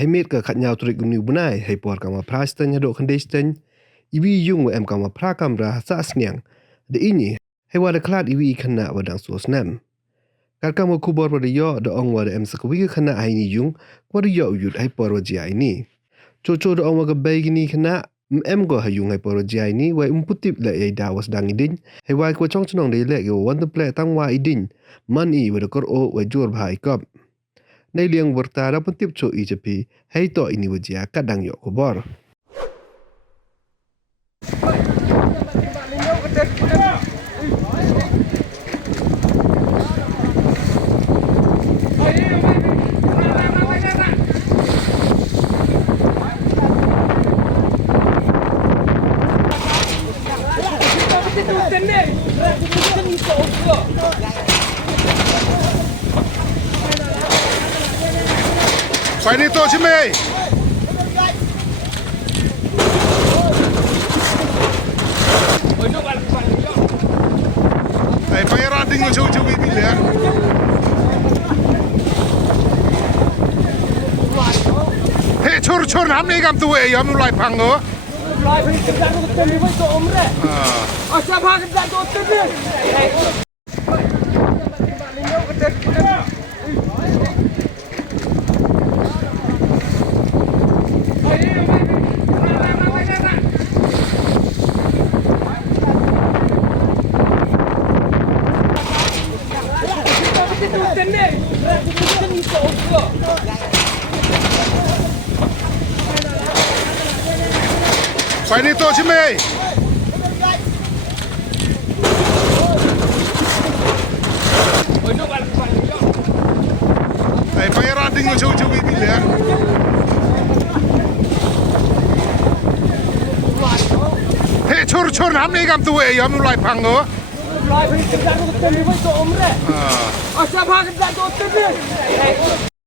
hai met ka khatnyau trik gumni bunai hai por kama prastan nya do khandestan iwi yung wa em kama prakam ra Sahsniang de ini hai wa de klat iwi khynnah wadang so snem karkam ko bor wa de yo de ong wa de em sakwi khynnah hai ni yung wa de yo yut hai por wa ji ai ni cho de ong wa ga bai gini khynnah em go hayung hai por wa ji ai ni wa putip la ai da was dang idin hai wa ko chong chnong de le go wan de ple tang wa idin man i wa de kor o wa jor bhai kopในเลียงวรตารับติบโชอีจพีให้ต่ออินิวจียกัดดังยอกบอร์ไปนี่ตัวใช่ไหมไอ้ไปร้านดิ้งเราชูชูบีบีเลยเฮ้ชนทำนี่กับตัวเองยอมลอยพังเหรอลอยพังกันได้ก็เต็มที่ไม่ตัวอมเลยอ๋อจะพากันได้ตัวเต็มเลยไปนี่ตัวใช่ไหมไอ้ไปร้านดิ้งเราชูชูบีบีเลยเฮ้ชนทำนี่กับตัวเองยอมลอยพังเหรอลอยพังกันได้ก็เต็มที่ไม่ตัวอมเลยอ๋อจะพากันได้ตัวเต็มเลย